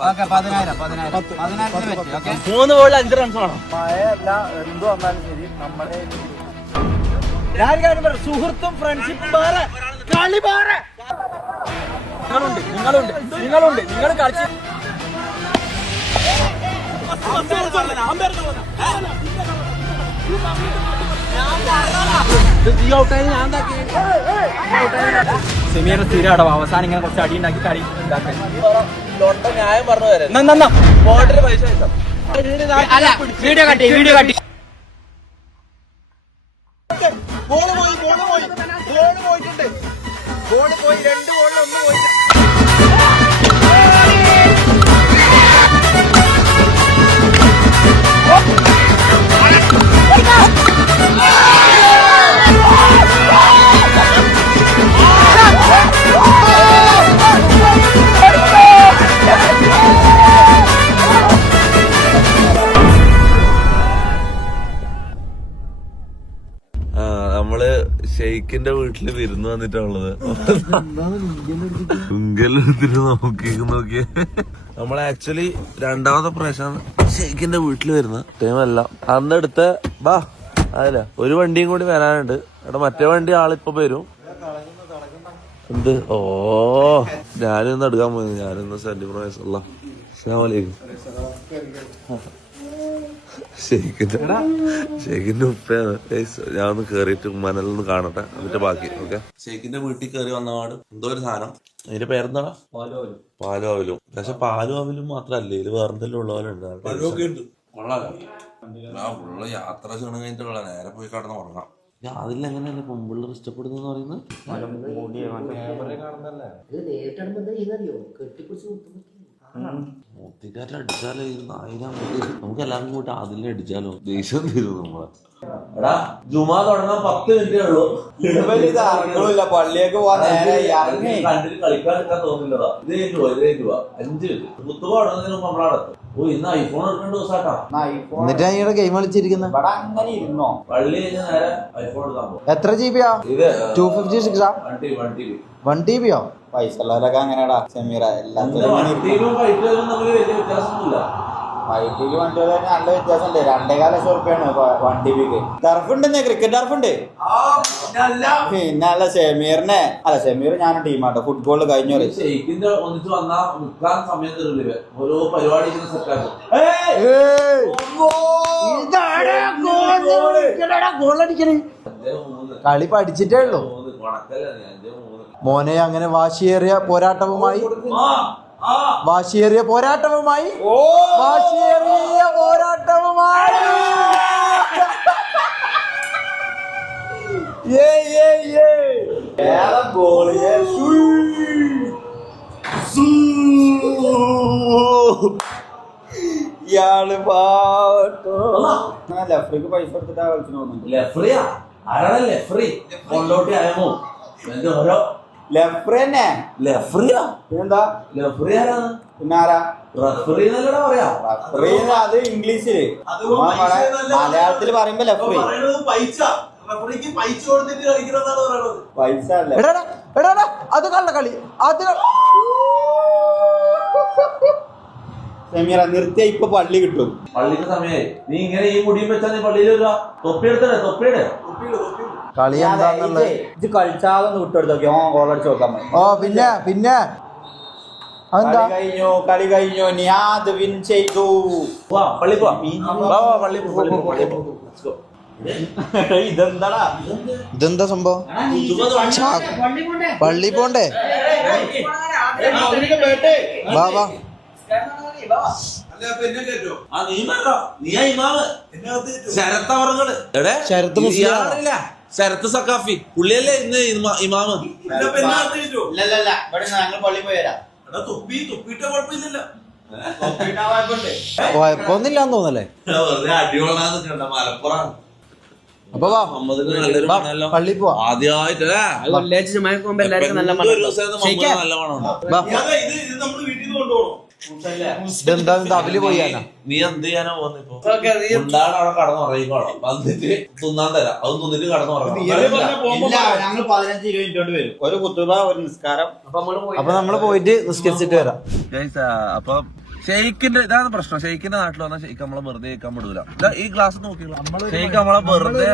3 ബോളിൽ 5 റൺസ് വേണം. മഴയല്ല എന്ത് വന്നാലും ശരി നമ്മുടെ സുഹൃത്തും ഫ്രണ്ട്ഷിപ്പും വേറെ കളി വേറെ. നിങ്ങളുണ്ട് നിങ്ങൾ കളിച്ച് സെമീർ സ്ഥിരം അടവ് അവസാനം ഇങ്ങനെ കുറച്ച് അടി ഉണ്ടാക്കി കളി ഉണ്ടാക്കാൻ ന്യായം പറഞ്ഞു തരാം. ബോർഡിന് പൈസ വീഡിയോ കട്ടി ബോള് പോയിട്ടുണ്ട്. ബോള് പോയി 2 ബോളിൽ 1 പോയി. നമ്മള് ഷെയ്ഖിന്റെ വീട്ടില് വിരുന്ന് വന്നിട്ടുള്ളത്. നോക്കിയ നമ്മള് ആക്ച്വലി 2ാമത്തെ പ്രാവശ്യമാണ് ഷെയ്ഖിന്റെ വീട്ടില് വരുന്നത്. ടൈമല്ല അന്നെടുത്ത ബാ അതല്ല ഒരു വണ്ടിയും കൂടി വരാനുണ്ട്. അവിടെ മറ്റേ വണ്ടി ആളിപ്പോ വരും. എന്ത് ഞാനിന്ന് എടുക്കാൻ പോയത്. ഞാനിന്ന് സെന്റിമറൈസുള്ള ഷെയ്ഖിന്റെ ഉപ്പയാണ്. ഞാൻ ഒന്ന് കേറിയിട്ട് മനലൊന്ന് കാണട്ടെ എന്നിട്ട് ബാക്കി. ഓക്കെ, ഷെയ്ഖിന്റെ വീട്ടിൽ കയറി വന്നപാട് എന്തോ ഒരു സാധനം. അതിന്റെ പേരെന്താടാ? പാലും അവലും. പക്ഷെ പാലും അവലും മാത്രല്ലേ, ഇത് വേറെ എന്തെങ്കിലും ഉള്ള പോലെ ഉണ്ട്. കൊള്ളാലോ. ഫുള്ള് യാത്ര ക്ഷീണം കഴിഞ്ഞിട്ടുള്ള നേരെ പോയി കടന്ന് ഉറങ്ങാം. അതിലെങ്ങനെയല്ലേ പെൺപിള്ളേർ ഇഷ്ടപ്പെടുന്ന പറയുന്നത്? മൂത്തിക്കാറ്റ് അടിച്ചാലോ ഇത് 1000 നമുക്ക് എല്ലാവർക്കും കൂട്ടി അതിലെ അടിച്ചാലോ? ദേഷ്യം തരും നമ്മളെ. എടാ ജുമാ തുടങ്ങാൻ 10 മിനിറ്റേ ഉള്ളൂ. പള്ളിയൊക്കെ പോവാൻ കണ്ടിട്ട് കളിക്കാൻ എടുക്കാൻ തോന്നില്ലതാ. ഇത് 5 മിനിറ്റ് കുത്തുക തുടങ്ങുന്നതിന് മുമ്പ് നമ്മളവിടെ ഇന്ന് ഐഫോൺ എടുക്കേണ്ട ദിവസാട്ടാ. എന്നിട്ട് ഗെയിം കളിച്ചിരിക്കുന്ന അങ്ങനെ ഇരുന്നോ? പള്ളി കഴിഞ്ഞാൽ നേരെ ഐഫോൺ എടുക്കാൻ പോകും. എത്ര GB? ഇത് 256 1 TB പൈസ ഉള്ളവരൊക്കെ അങ്ങനെയാടാ സെമീറ. എല്ലാത്തിലും വൈദ്യുതി വണ്ടി നല്ല വ്യത്യാസമുണ്ട്. 2.25 ലക്ഷം റുപ്യാണ് 1 TBക്ക്. ടർഫുണ്ടെന്നേ, ക്രിക്കറ്റ് ടർഫുണ്ട്. പിന്നെ അല്ല ഷെമീറിനെ അല്ല ഷെമീർ ഞാനും ടീമാട്ടോ ഫുട്ബോളിൽ കഴിഞ്ഞ ഒന്നിച്ച് വന്നാൽ നിൽക്കാൻ സമയം തരില്ല. ഓരോ പരിപാടി കളി പഠിച്ചിട്ടേ ഉള്ളൂ മോനെ. അങ്ങനെ വാശിയേറിയ പോരാട്ടവുമായി ഇയാള് പാട്ടോ ലെഫ്രിക്ക് പൈസ കൊടുത്തിട്ടാ കളിച്ചു തോന്നുന്നു. ലെഫ്രിയാ? ആരാണ് ലെഫ്രി? കൊണ്ടോട്ടി ആയമോ ഓരോ ലെഫ്രി തന്നെ. ലെഫ്രിയാ? പിന്നെന്താ ലെഫ്രി ആരാണ്? പിന്നെ ആരാ? റഫറി എന്നല്ലടാ പറയാ. റഫറി അത് ഇംഗ്ലീഷില്, മലയാളത്തില് പറയുമ്പോ ലെഫ്രി. പൈസ അത് കള്ള കളി. അത് സെമീറ നിർത്തിയ ഇപ്പൊ പള്ളി കിട്ടും. പള്ളിക്ക് സമയമായി. നീ ഇങ്ങനെ ഈ മുടിയും വെച്ചാ നീ പള്ളിയിൽ തൊപ്പിയെടുത്തേ. കളി എന്താന്നുള്ളത് ഇത് കളിച്ചാതെ വിട്ടെടുത്തോക്കെ ഗോളടിച്ച് നോക്കാൻ മതി. പിന്നെ അതെന്താ കളി കഴിഞ്ഞു. നിയാദ് വിൻ ചെയ്തു. ഇതെന്താ സംഭവം? പള്ളി പോണ്ടേ? വാ ശരത്ത് സക്കാഫി പുള്ളിയല്ലേ ഇന്ന് ഇമാമ്. കുഴപ്പമൊന്നുമില്ലാന്ന് തോന്നല്ലേ? മലപ്പുറം. അപ്പൊ പള്ളി പോവാ. ആദ്യമായിട്ട് അവല് പോയാലോ? നീ എന്ത് ചെയ്യാനാ പോകുന്നിപ്പോ? ഉണ്ടാണ് അവിടെ കടന്നുറങ്ങിക്കോളാം. വന്നിട്ട് തിന്നാൻ തരാം. അത് തിന്നിട്ട് കടന്നുറങ്ങാം. ഞങ്ങൾ 15-20 മിനിറ്റ് വരും. ഒരു കുത്തുബ, ഒരു നിസ്കാരം. അപ്പൊ നമ്മള് പോയിട്ട് നിസ്കരിച്ചിട്ട് വരാം. അപ്പൊ ഷെയ്ക്കിന്റെ ഇതാണ് പ്രശ്നം. ഷെയ്ക്കിന്റെ നാട്ടിൽ വന്നാൽ ഷെയ്ക്ക് നമ്മളെ വെറുതെ കഴിക്കാൻ വിടൂല. ഈ ഗ്ലാസ് നോക്കിയുള്ള ഷെയ്ക്ക് നമ്മളെ വെറുതെ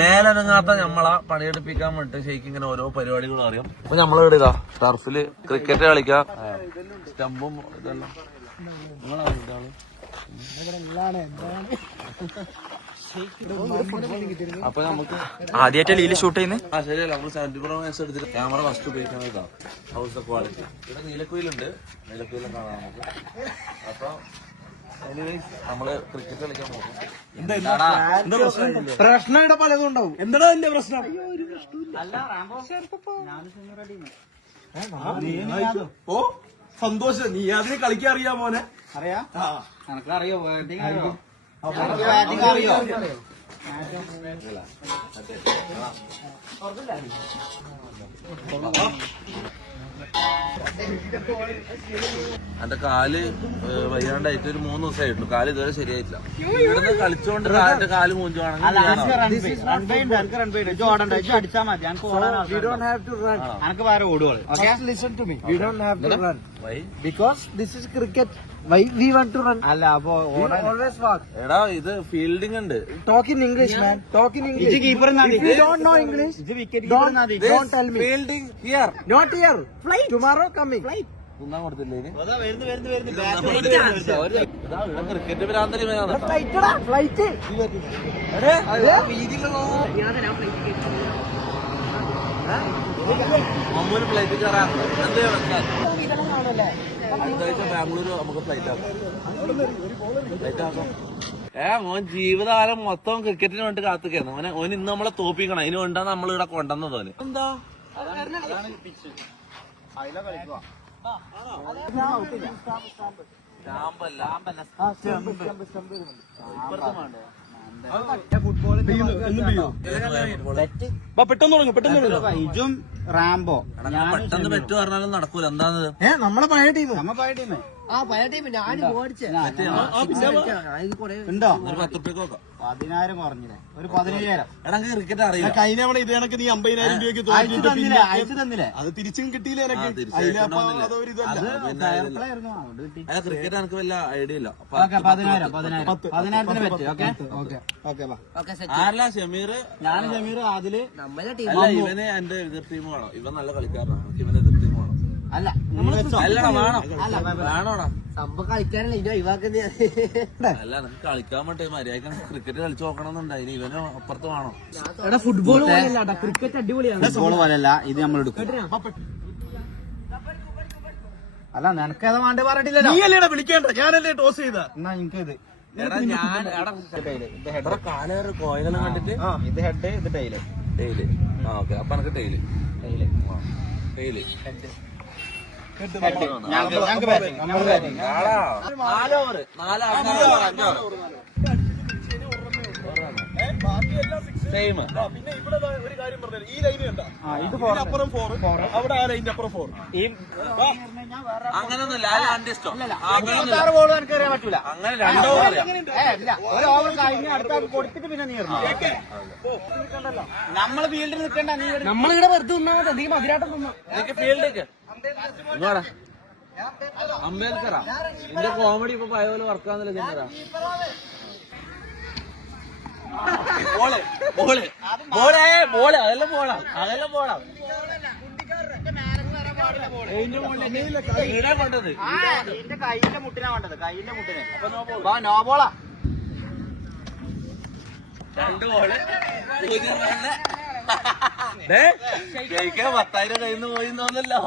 മേലനങ്ങാത്ത നമ്മളെ പണിയെടുപ്പിക്കാൻ വേണ്ടിട്ട് ഷെയ്ക്ക് ഇങ്ങനെ ഓരോ പരിപാടികളും അറിയാം. അപ്പൊ നമ്മളെവിടെ ഇതാ ടർഫില് ക്രിക്കറ്റ് കളിക്കാം, സ്റ്റമ്പും ഇതെല്ലാം. അപ്പൊ നമുക്ക് ആദ്യമായിട്ട് ലീല് ഷൂട്ട് ചെയ്യുന്നത്. ശരിയല്ല, നമ്മള് 70 എടുത്തിട്ട് ക്യാമറ ഫസ്റ്റ് ഉപയോഗിക്കുന്നത് ഇതാ. House of quality. ഇവിടെ നീലക്കുയിലുണ്ട്, നീലക്കുയിലും കാണാം നമുക്ക്. അപ്പൊ നമ്മള് ക്രിക്കറ്റ് കളിക്കാൻ പോകും. പ്രശ്നം ഇവിടെ പലതും ഉണ്ടാവും. എന്താണ് എന്റെ പ്രശ്നം? ഓ സന്തോഷം, നീ അതിന് കളിക്കാൻ അറിയാ മോനെ? അറിയാം, എനക്കറിയോ അറിയോ. എന്റെ കാല് വയ്യാണ്ടായിട്ട് ഒരു 3 ദിവസമായിട്ടുള്ളൂ. കാല് ഇതുവരെ ശരിയായിട്ടില്ല. ഇവിടുന്ന് കളിച്ചോണ്ട് കാലിന്റെ കാല് മൂഞ്ചുവാണെങ്കിൽ എനിക്ക് വേറെ ഓടുകൾ. Listen to me. We don't have to run because this is cricket. Why we want to run? അല്ല, അപ്പൊ Always walk. എടാ ഇത് ഫീൽഡിംഗ് ഉണ്ട്. Talk in English, man. Talk in English. If you don't know English, don't tell me. Fielding here, Not here. Flight. Tomorrow coming. തിന്നാൻ കൊടുത്തില്ലേ ഇനി? Cricket cricket ഭ്രാന്തരി വേണം. Flight ടാ, flight. അമ്മൂര് ഫ്ലൈറ്റ് കയറാറുണ്ട്. എന്താ വെച്ചാൽ അടുത്താഴ്ച ബാംഗ്ലൂര് നമുക്ക് ഫ്ലൈറ്റ് ആക്കാം. മോൻ ജീവിതകാലം മൊത്തം ക്രിക്കറ്റിന് വേണ്ടി കാത്തുകയാണ്. ഓൻ ഇന്ന് നമ്മളെ തോപ്പിക്കണം. അതിന് വേണ്ടാണ് നമ്മൾ ഇവിടെ കൊണ്ടുവന്നത്. ഓന് എന്താ ഇജും റാംബോ പെട്ടെന്ന് പെറ്റ് പറഞ്ഞാലും നടക്കൂല. എന്താന്ന് നമ്മളെ പഴയ ടീം. ഉണ്ടോ? ഒരു 10 റുപ്യക്ക് നോക്കാം. 10,000 കുറഞ്ഞില്ലേ? ഒരു 15,000. എടാ ക്രിക്കറ്റ് അറിയില്ല. കഴിഞ്ഞ തവണ ഇത് കണക്ക് നീ 50,000 രൂപയ്ക്ക് അയച്ചു തന്നില്ലേ? അത് തിരിച്ചും കിട്ടിയില്ല എനിക്ക്. ക്രിക്കറ്റ് എനിക്ക് വല്ല ഐഡിയ ഇല്ല. 10,000 പറ്റി. ആരല്ല ഷമീർ? ഞാൻ ഷമീർ, ആദില്. അല്ല ഇവന് എന്റെ എതിർ ടീം വേണം. ഇവൻ നല്ല കളിക്കാരനാണ്. എനിക്ക് ഇവന് എതിർ ടീം വേണം. അല്ല, അല്ലടാ വേണം, വേണോടാ. സംഭവം കളിക്കാനല്ല ഇത് ഒഴിവാക്കുന്ന. അല്ല എനിക്ക് കളിക്കാൻ വേണ്ടി മര്യാദക്ക് ക്രിക്കറ്റ് കളിച്ചു നോക്കണമെന്നുണ്ട്. അതിന് ഇവന് അപ്പുറത്ത് വേണം. ഫുട്ബോൾ പോലെയല്ല, ക്രിക്കറ്റ് അടിപൊളിയാണ്. ഫുട്ബോൾ പോലെയല്ല, ഇത് നമ്മൾ എടുക്കും. അല്ല, നിനക്കേതാ വേണ്ടേ പറഞ്ഞിട്ടില്ലല്ലോ. നീയല്ലേടാ വിളിക്കേണ്ട, ഞാനല്ലേ ടോസ് ചെയ്ത. എന്നാ എനിക്കിത് എടാ ഞാൻ എടാ കാലൊരു കോയലും കണ്ടിട്ട് ഇത് ഹെഡ്, ഇത് ടൈല്. ടൈല്. ആ ഓക്കെ. അപ്പൊ എനിക്ക് ടൈല് ടൈല് ഞങ്ങൾക്ക് ബാറ്റിംഗ്. 4 over 4 same. പിന്നെ ഇവിടെ ഒരു കാര്യം പറഞ്ഞു, ഈ ലൈന് കണ്ട ഇതിനപ്പുറം 4, അവിടെ ആ ലൈനിന്റെ അപ്പുറം 4. അങ്ങനൊന്നുമില്ല. ഇഷ്ടം ബോൾ എനിക്ക് അറിയാൻ പറ്റൂല. അങ്ങനെ 2 ഓവർ അറിയാം. ഒരു ഓവർ കഴിഞ്ഞ് അടുത്ത കൊടുത്തിട്ട് പിന്നെ നീ നമ്മള് ഫീൽഡിൽ നിൽക്കണ്ട. നീ നമ്മളിവിടെ വെറുതെ നിന്നാ മതി. നീ മധുരാട്ടം നിന്നാ എനിക്ക് ഫീൽഡേക്ക് അമ്പേൽക്കറാ. എന്റെ കോമഡി ഇപ്പൊ പഴയ പോലെ വർക്കാന്നില്ല. ചെന്നതാ ബോള് ബോള് ബോളേ ബോള്. അതെല്ലാം പോടാ, അതെല്ലാം പോടാ. ഇവിടെ കൊണ്ടത് എന്റെ കൈയിന്റെ മുട്ടിനാ വേണ്ടത്. കൈയിന്റെ മുട്ടിന് നോ ബോളാ. 2 ബോള് ജയിക്കാൻ 10,000 കയ്യിൽ നിന്ന് പോയി തോന്നല്ലോ.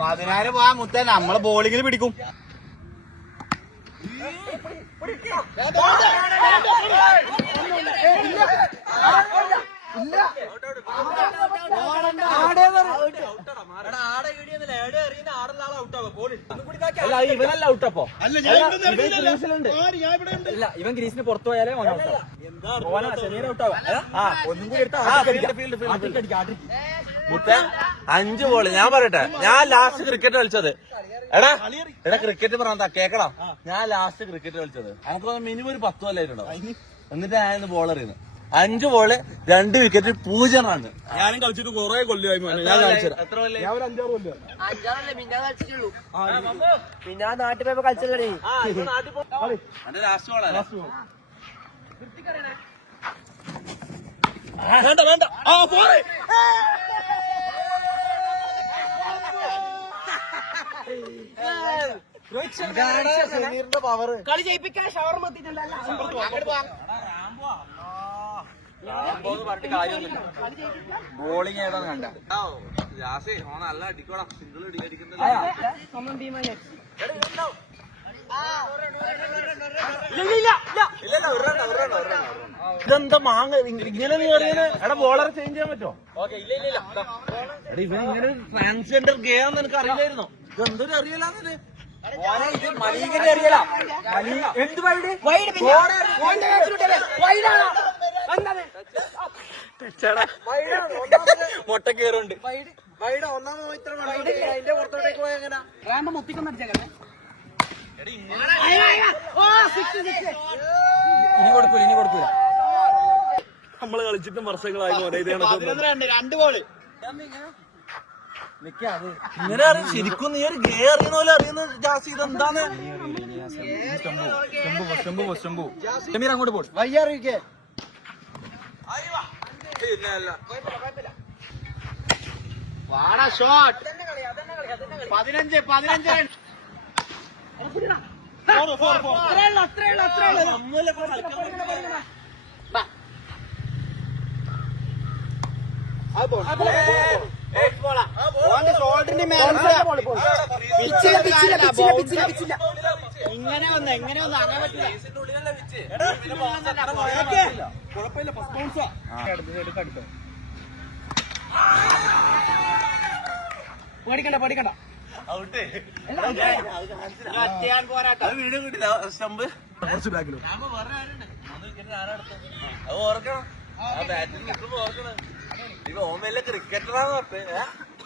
പതിനായിരം പോവാ മുത്തേ. നമ്മള് ബോളിങ്ങിൽ പിടിക്കും. അല്ല ഇവനല്ല ഔട്ടപ്പോ. ഇല്ല, ഇവൻ ഗ്രീസിന് പുറത്തു പോയാലേ ഓൻ ഔട്ടാവും. ഷമീർ ഔട്ടാവാ. ഒന്നും കൂടി എടുത്താ മുത്തേ 5 ബോള്. ഞാൻ പറയട്ടെ, ഞാൻ ലാസ്റ്റ് ക്രിക്കറ്റ് കളിച്ചത് എടാ ക്രിക്കറ്റ് പറഞ്ഞാ കേക്കടാ. ഞാൻ ലാസ്റ്റ് ക്രിക്കറ്റ് കളിച്ചത് നമുക്ക് മിനിമം ഒരു 10 കൊല്ലായിട്ടുണ്ടോ. എന്നിട്ട് ഞാൻ ബോൾ എറിയുന്നത് 5 ബോള് 2 വിക്കറ്റ് 0 റണ്ണ്. ഞാനും കളിച്ചിട്ട് കുറെ കൊല്ലമായി ഞാൻ കളിച്ചത്. എത്ര കൊല്ലം? ഞാൻ ഒരു 6 കൊല്ലം. പിന്നെ നാട്ടിൽ പോയപ്പോ കളിച്ചല്ലേ. ലാസ്റ്റ് ബോളാ. വേണ്ട വേണ്ട. ആ പോരെ. പവർ കളി ജയിപ്പിക്കാൻ ഷവർ മത്തിട്ടല്ല ബോളിംഗ് ഏതാന്ന് കണ്ട നല്ല അടിക്കോടാ. സിംഗിൾ അടിക്കുന്നില്ല. ഇതെന്താ മാങ്ങ ഇങ്ങനെ നീ അറിയുന്നത്? എടാ ബോളറെ ചേഞ്ച് ചെയ്യാൻ പറ്റുമോ? എടാ ഇവൻ ഇങ്ങനെ ട്രാൻസ്ജെൻഡർ ഗേ ആണെന്ന് എനിക്ക് അറിയില്ലായിരുന്നോ? ഇതെന്തൊരു അറിയില്ലാന്നത്. എന്ത് വൈഡ് മുട്ട കേറുണ്ട്. അതിന്റെ പുറത്തോട്ടേക്ക് പോയ എങ്ങനെ റാമ്പ മുത്തിക്കൊന്നും അടിച്ചേക്കല്ലേ. ഇനി കൊടുക്കൂല. നമ്മള് കളിച്ചിട്ടും വർഷങ്ങളായി പോലെ ഇത് 2 ബോള് ഇങ്ങനെ അറിയും ശരിക്കും. നീ ഒരു ഗേ അറിയുന്ന പോലെ അറിയുന്ന ജാസി. ഇതെന്താന്ന് ഷമീർ അങ്ങോട്ട് പോയി. വയ്യാറിയിക്കേ വാടാ ഷോട്ട് 15 ഷോൾഡറിന്റെ ഇങ്ങനെ ഒന്ന് അങ്ങനെ പറ്റില്ല. കുഴപ്പമില്ല. ഫസ്റ്റ് ബൗൺസാ. പേടിക്കണ്ട വീഡിയോ കിട്ടില്ല. സ്റ്റമ്പ് കുറച്ച് ബാക്കിലോ. അത് ഓർക്കണം. ആ ബാറ്റിൽ നിൽക്കുമ്പോ ഓർക്കണം. ഇത് ഓമയിലെ ക്രിക്കറ്ററാന്ന് പറഞ്ഞേ.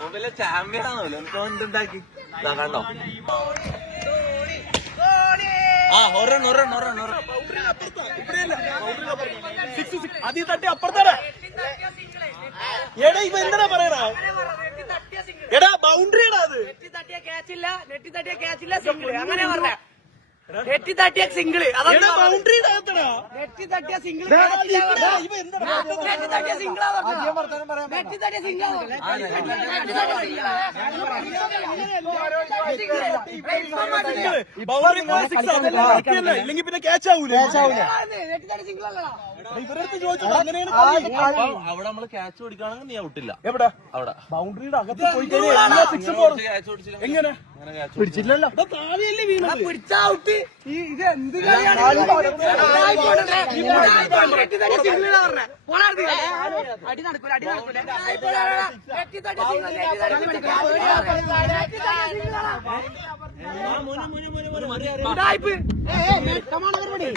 ഓമയിലെ ചാമ്പ്യൻ ആണല്ലോ. എനിക്ക് എന്തുണ്ടാക്കി കണ്ടോ? അതീ തട്ടി അപ്പുറത്തേ. എടാ ഇവ എന്താ പറയണ? എടാ ബൗണ്ടറിയാടാ അത്. നെറ്റി തട്ടിയ ക്യാച്ചില്ല സിംഗിള് അങ്ങനെ പറഞ്ഞ. നെറ്റി തട്ടിയ സിംഗിള് അതൊക്കെ ബൗണ്ടറി നെറ്റി തട്ടിയ സിംഗിള് ഇവ എന്താ നെറ്റി തട്ടിയ സിംഗിളാ നെറ്റി തട്ടിയ സിംഗിളാ ഇല്ലെങ്കിൽ പിന്നെ ക്യാച്ച് ആവൂല. നെറ്റി തട്ടിയ സിംഗിളല്ല. ഇവരടുത്ത് ചോദിച്ചത് അങ്ങനെയാണ്. അവിടെ നമ്മള് ക്യാച്ച് പിടിക്കുകയാണെങ്കിൽ നീ ഔട്ടില്ല. എവിടെ അവിടെ ബൗണ്ടറിയുടെ അകത്ത് പോയി കഴിഞ്ഞാൽ സിക്സ് ഫോർ ക്യാച്ച് പിടിച്ചില്ല. എങ്ങനെ പിടിച്ചില്ലല്ലോ. താഴെയല്ലേ വീണത്. പിടിച്ച ഔട്ട്. ഇത് എന്ത് കളിയാണ്? നെറ്റി തട്ടിയ സിംഗിളാ പറഞ്ഞ അടി നടക്കൂല നെറ്റി തട്ടിയ സിംഗിൾ ഉടായിപ്പ്. കമാൺ പരിപാടി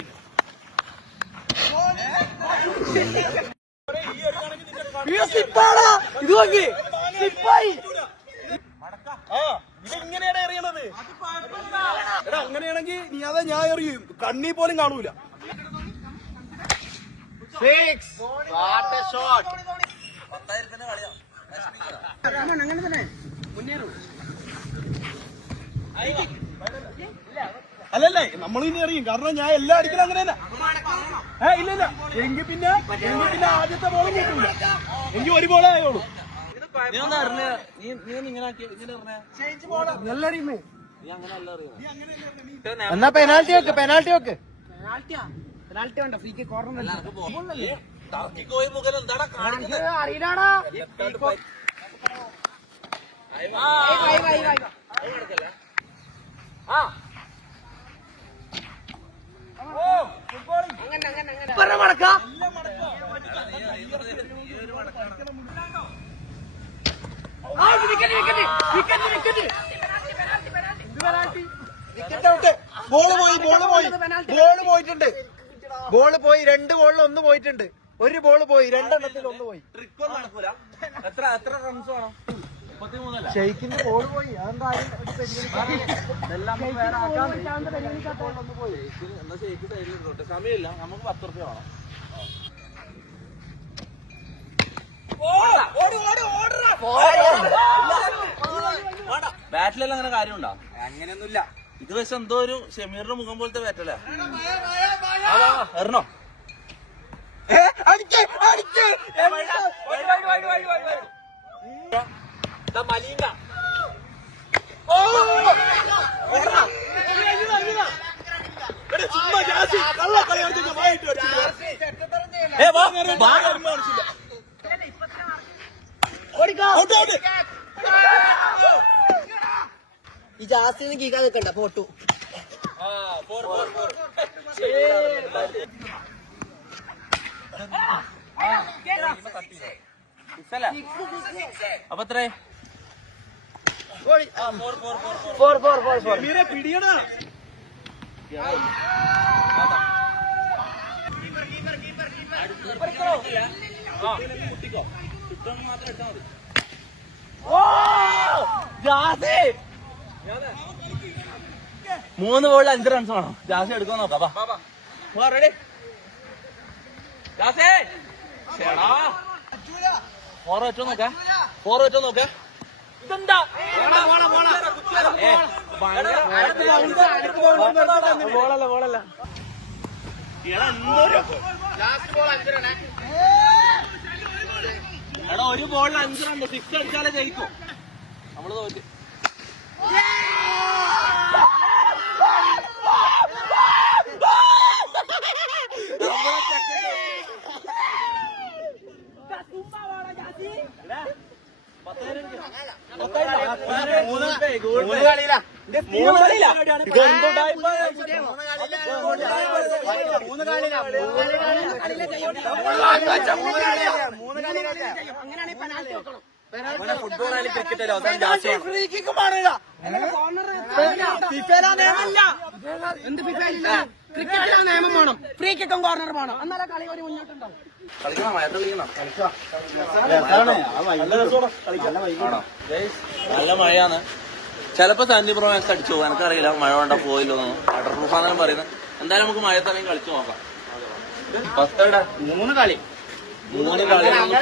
ഇത് നോക്കി സ്ലിപ്പായി. ഇതെങ്ങനെയാണ് എറിയണത്? എടാ അങ്ങനെയാണെങ്കിൽ നീ അതാ ഞാൻ എറിയും. കണ്ണി പോലും കാണൂല. അങ്ങനെ തന്നെ മുന്നേറും. അല്ലല്ലേ നമ്മൾ ഇനി അറിയും. കാരണം ഞാൻ എല്ലാം അടിക്കണം അങ്ങനെ തന്നെ. ഇല്ല എങ്കിൽ പിന്നെ ആദ്യത്തെ ബോൾ കിട്ടൂല. എങ്കിൽ ഒരു ബോളേ ആയോളൂ. നീ ഒന്ന് അറിഞ്ഞ നീ ഇങ്ങനെ നല്ല ടീമ്. നീ അങ്ങനെ അല്ല അറിയണം. എന്നാ പെനാൽറ്റി വെക്ക് പെനാൽറ്റി വേണ്ട. ഫ്രീ കിക്ക് കോർണർ ടർക്കിക്കോയി മുഖം എന്താടാ കാണിക്കുന്നത്? അറിയില്ലാടാ. ബോള് പോയിട്ടുണ്ട്. ബോള് പോയി 2 ഗോളിൽ 1 പോയിട്ടുണ്ട്. ഒരു ബോൾ പോയി, 2 എണ്ണത്തിൽ 1 പോയി. ട്രിക്ക് ഒന്നും നടക്കൂല. എത്ര റൺസ് വേണം? 33 ഷെയ്ഖിന്റെ ബോൾ പോയി, അതെന്താ പോയി. എന്താ ഷെയ്ക്ക് സൈഡിൽ ഇട്ടോട്ടെ, സമയമില്ല, നമുക്ക് 10 റുപ്യ വേണം. ബാറ്റിലെല്ലാം അങ്ങനെ കാര്യമുണ്ടോ? അങ്ങനെയൊന്നുമില്ല. ഇത് പക്ഷെ എന്തോ ഒരു ഷമീറിന്റെ മുഖം പോലത്തെ ബാറ്റല്ലേ? എറണോ ഈ ജാസ്തി കീക്കാൻ നിൽക്കണ്ട, പോട്ടു. അപ്പൊ എത്രേ? പിടിയണ മൂന്ന് ബോളിൽ 5 റൺസ് വേണം. ജാസി എടുക്കാൻ നോക്കാം. റെഡി? ജാസേ 4 വെച്ചോ നോക്കാം. 4 വെച്ചോ നോക്കാം. ഇതെന്താ ബോളല്ല എടാ, ഒരു ബോളിൽ 5 റൺ. 6 അടിച്ചാലേ ജയിക്കും. നമ്മള് തോറ്റ്. ഫുട്ബോൾ ആയാലും ക്രിക്കറ്റ് ആയാലും ജാസ്തി ക്രിക്കറ്റിലാണ് നിയമം വേണം, ഫ്രീ കിക്കും കോർണർ വേണം, എന്നാലേ കളി ഒരു മുന്നോട്ടുണ്ടാവും. കളിക്കണം. നല്ല മഴയാണ്. ചിലപ്പോ സണ്ണി പ്രൊമാക്സ് അടിച്ചു പോകും, എനിക്കറിയില്ല മഴ കൊണ്ട പോയില്ലോന്ന്. വാട്ടർ പ്രൂഫാണെന്ന് പറയുന്നത്. എന്തായാലും നമുക്ക് മഴത്തറയും കളിച്ചു നോക്കാം. 3 കളി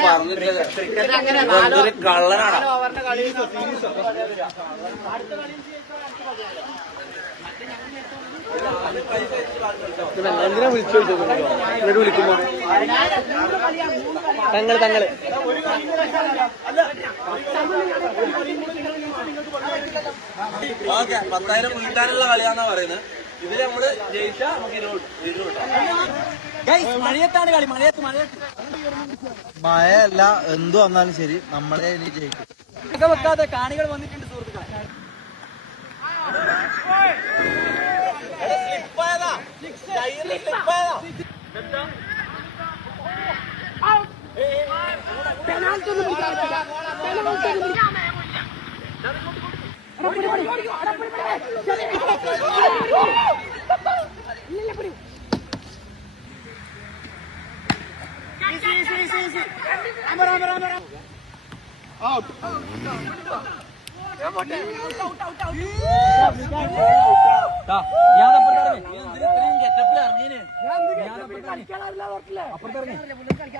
പറഞ്ഞിട്ട് കള്ളനാണ്. എന്തിനാ വിളിച്ചു ഇങ്ങോട്ട് വിളിക്കുമ്പോ തങ്ങള് ഓക്കെ, 10,000 വീട്ടാനുള്ള കളിയാന്നാ പറയുന്നത്. ഇതില് നമ്മള് ജയിച്ചാ നമുക്ക് 20 മഴയത്താണ് കളി. മഴയല്ല എന്തു വന്നാലും ശരി, നമ്മളെ എനിക്ക് ജയിക്കും. വെക്കാതെ കാണികൾ വന്നിട്ടുണ്ട് സുഹൃത്തുക്കളെ.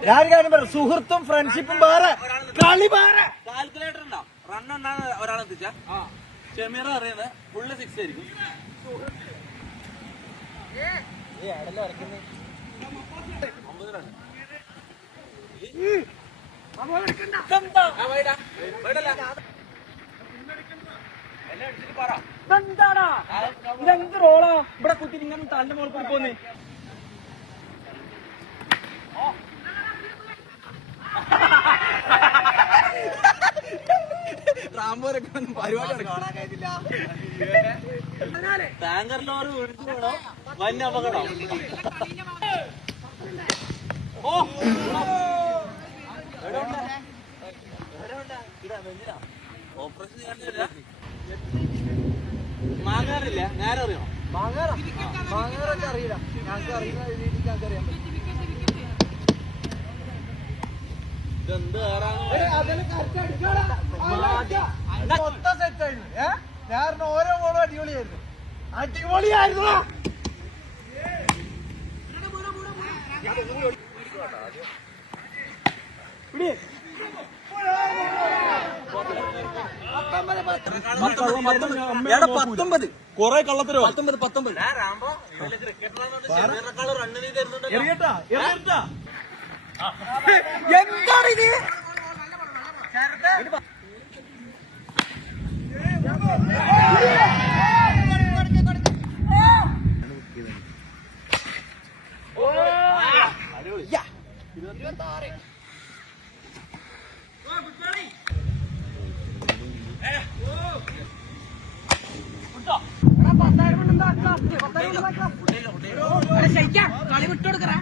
ഞാൻ കാര്യം പറയാം, സുഹൃത്തും ഫ്രണ്ട്ഷിപ്പും വേറെ, കളി വേറെ. കാൽക്കുലേറ്റർ ഉണ്ടോ? റൺ ഉണ്ടാകുന്ന ഒരാളെത്തിച്ച ഷമീർ അറിയുന്നത് ഫുള്ള് 6 ആയിരിക്കും. എന്താടാ ഇതെന്ത് റോളാ? ഇവിടെ കുത്തി ഇങ്ങനെ തന്റെ മോൾ കൂടി പോന്നേ. ടാങ്കർ ലോറി ഒഴിച്ചു പോകണം. വന്യ അപകടം. ഓപ്പറേഷൻ കണ്ടില്ല. മാങ്ങാറില്ല, നേരെ അറിയണം. മാങ്ങാറൊക്കെ അറിയില്ല, ഞങ്ങൾക്ക് അറിയുന്ന രീതിക്ക് ഞങ്ങൾക്ക് അറിയാൻ പറ്റും. മൊത്തം സെറ്റ് ആയിരുന്നു. ഞാൻ ഓരോ ബോളും അടിപൊളിയായിരുന്നു. അടിപൊളിയായിരുന്നു. കൊറേ കള്ളത്തരോ 19 എന്താണ് ഇത്? കളി വിട്ടുകൊടുക്കറ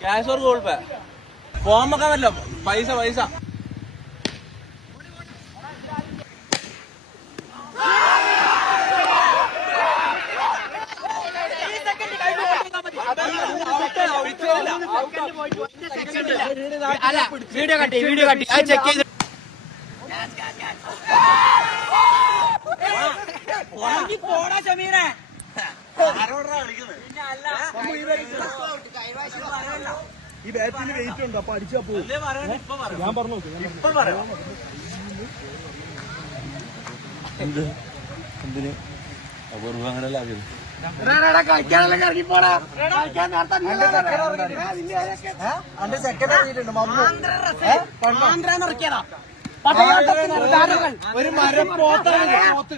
ക്യാഷ് ഓർ ഗൂഗിൾ പേ ഫോമൊക്കെ വല്ലോ പൈസ അല്ല വീഡിയോ കട്ടി അത് ചെക്ക് ചെയ്ത് പോടാ ഷമീറെ. ഈ ബാറ്റിന് വെയിറ്റ് ഉണ്ടോ അപ്പൊ അടിച്ചാ പോകും. ഞാൻ പറഞ്ഞു എന്തിന് അപൂർവങ്ങളെല്ലാം കളിക്കാനെല്ലാം ഇറങ്ങിപ്പോടാ. അന്റെ സെക്കൻഡ് ഇറങ്ങിയിട്ടുണ്ട്. ഇറക്കിയതാ ഒരു മരം പോത്താണ് പോത്ത്.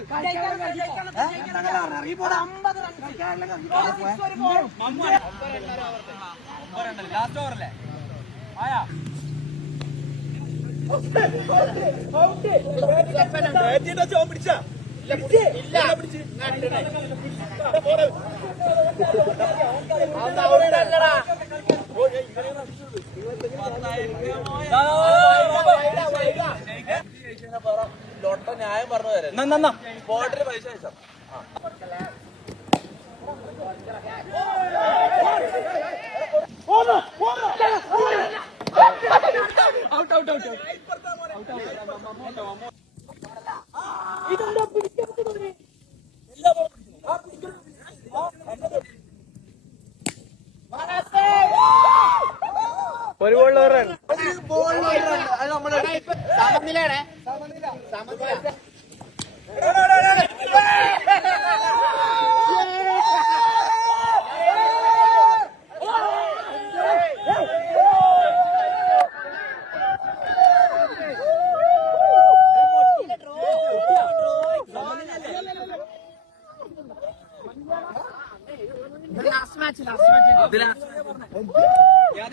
ലാസ്റ്റ് ഓവറല്ലേ ആയാ പിടിച്ച ലോട്ട ന്യായം പറഞ്ഞു തരാം. ബോർഡിന് പൈസ അയച്ചാ ഒരു സമനിലയാണ്.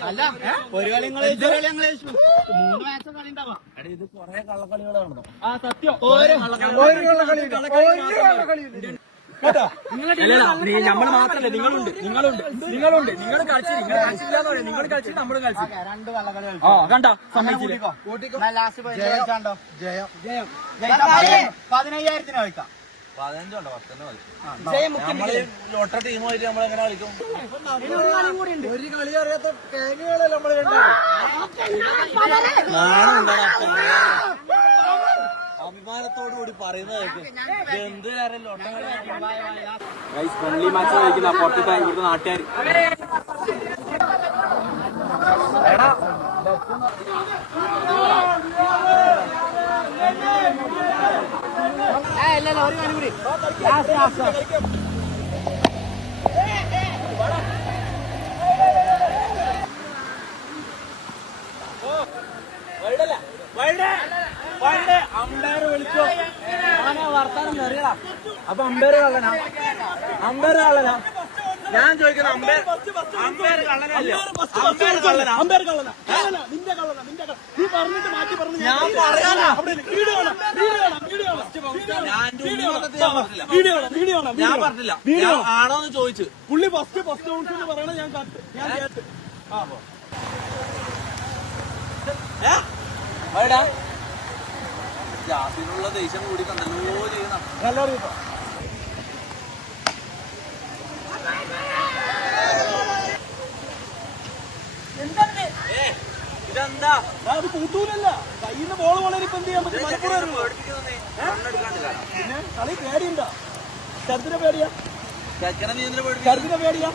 അല്ല ഒരു കളി 3 മാച്ച് കളി ഉണ്ടാവാം. ഇത് കൊറേ കള്ളക്കളികളാണോ? ആ സത്യം. ഒരു കള്ളക്കളി കേട്ടോ. നമ്മൾ മാത്രല്ല നിങ്ങളുണ്ട് നിങ്ങൾ കളിച്ചില്ല നിങ്ങൾ കളിച്ച് നമ്മൾ കളിച്ചു. 2 കള്ളക്കളി ആ കണ്ട സമ്മതിച്ചില്ല. ജയിച്ചാണ്ടോ? ജയം 15,000 കളിക്കാം. 15 ഉണ്ടോ 10 മതി. നമ്മള് ലോട്ട ടീമായിട്ട് നമ്മളെങ്ങനെ കളിക്കും? ഒരു കളി അറിയാത്ത തേങ്ങകളല്ലേ നമ്മള് കണ്ടത്. അഭിമാനത്തോടു കൂടി പറയുന്നത് എന്ത് കാര്യം ലോട്ട ഫ്രണ്ട്ലി മാച്ച് കളിക്കുന്ന പുറത്ത് ഇവിടുത്തെ നാട്ടുകാർ. ഇല്ലല്ല ഒരു കളി കൂടി. അമ്പയർ വിളിച്ചോ വർത്താനം അറിയടാ. അപ്പൊ അമ്പയർ കള്ളനാ ഞാൻ ചോദിക്കണം. അമ്പയർ കള്ളനല്ല. നിന്റെ കള്ളന നീ പറഞ്ഞിട്ട് മാറ്റി പറഞ്ഞു. ഞാൻ പറയാനാ. വീഡിയോ ഞാൻ പറഞ്ഞില്ല ആണോന്ന് ചോദിച്ചു. പുള്ളി ഫസ്റ്റ് ബൗൺസ് എന്ന് പറയണ ഞാൻ കേട്ട്. ജാസിനുള്ള ദേഷ്യം കൂടി കണ്ടല്ലോ ചെയ്യണം. ഇതെന്താ അത് കൂട്ടൂലല്ല, കയ്യിൽ നിന്ന് ബോൾ വളരെ ഇപ്പൊ എന്ത് ചെയ്യാൻ പറ്റും? പിന്നെ കളി പേടിയുണ്ടോ? ചെറുതിനെ പേടിയാ? ചെറുതിനെ പേടിയാ?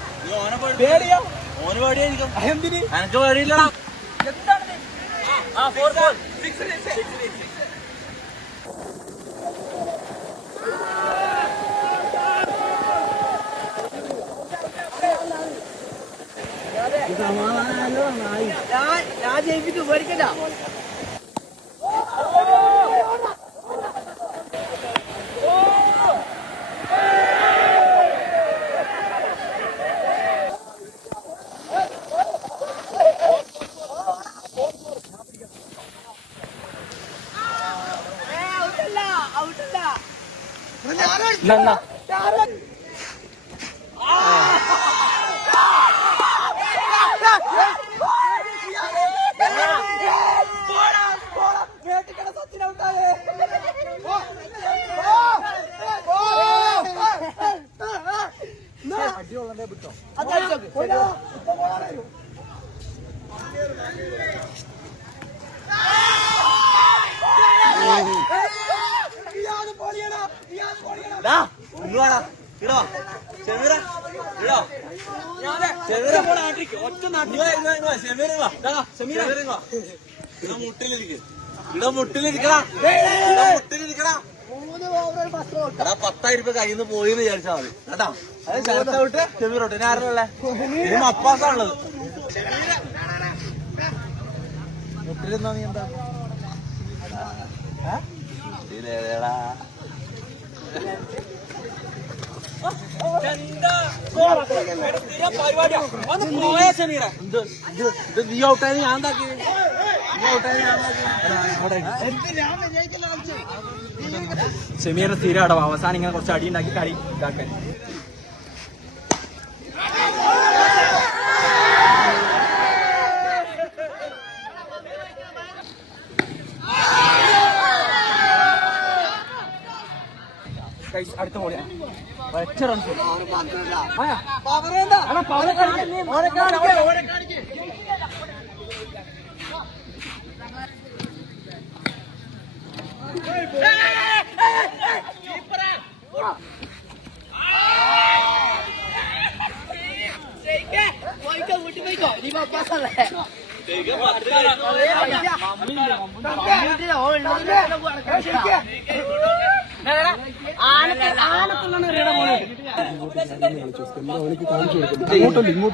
പേടിയാ? ഓന് പേടിയായിരിക്കും. എന്തിന്? എനിക്ക് പേടിയില്ലടാ. ഞാൻ ജയിപ്പിച്ചു പേടിക്കണ്ട. മുട്ടിലിരിക്കടാ. 10,000 കയ്യിൽ നിന്ന് പോയി വിചാരിച്ചാ മതി കേട്ടാ. അത് ചേർത്ത വിട്ട് ചെമീറോട്ട് ഞാൻ ആരല്ലേ ഇനി അപ്പാസാണുള്ളത്. മുട്ടിലിരുന്നാ നീ എന്താ നീ ഔട്ടായി ഞാൻ എന്താക്കി? ഷമീറിന് സ്ഥിരം അടവ് അവസാനം ഇങ്ങനെ കുറച്ച് അടി ഉണ്ടാക്കി കളി ഇതാക്കാൻ. അടുത്ത ബോളിയാണ് ഒറ്റ റൺസ്.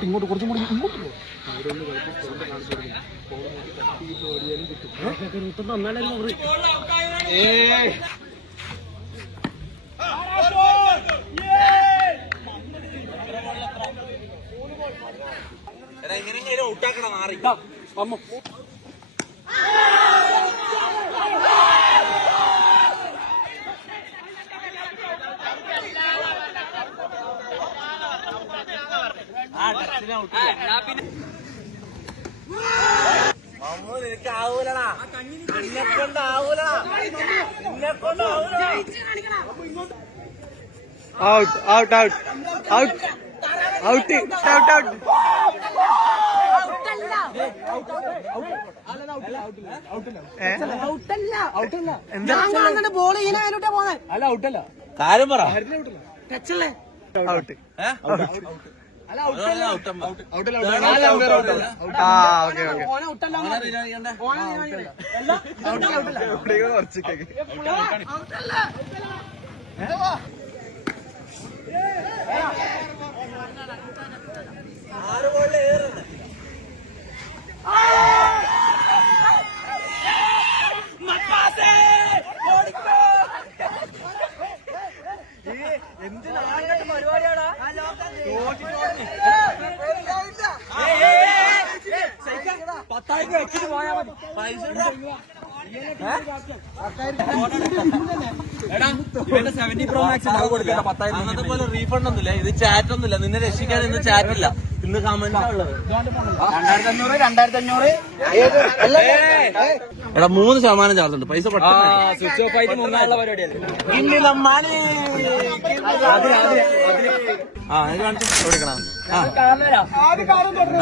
ഇങ്ങോട്ട് കുറച്ചും കൂടി ഇങ്ങോട്ട് എങ്ങനെ ഔട്ടാക്കണം മാറി. നിനക്ക് ആവൂലടാ, നിന്നെ കൊണ്ടാവൂലടാ, നിന്നെ കൊണ്ടാവൂലടാ. Out out out out out out out. Ball ചെയ്യാനായിട്ടാ പോന്നെ. അല്ല ഔട്ടല്ല, കാര്യം പറ. ടച്ചല്ലേ ഔട്ട്. എന്ത് നാളെ പരിപാടിയാടാ. പത്തായിരം വെച്ചിട്ട് പോയാൽ മതി. പൈസ അന്നത്തെ പോലെ റീഫണ്ട് ഒന്നുമില്ല, ഇത് ചാറ്റ് ഒന്നുമില്ല, നിന്നെ രക്ഷിക്കാൻ ഇന്ന് ചാറ്റ് ഇല്ല, ഇന്ന് കമന്റ് ഉള്ളത്. 2500 എടാ 3% ചാർജ് ഉണ്ട്, പൈസ പെട്ടെന്ന് സ്വിച്ച് ഓഫ് ആയിട്ട് മുങ്ങാനുള്ള പരിപാടിയല്ലേ. ആ കാണിച്ചു കൊടുക്കണം. ആദ്യം കാലം തുടങ്ങി.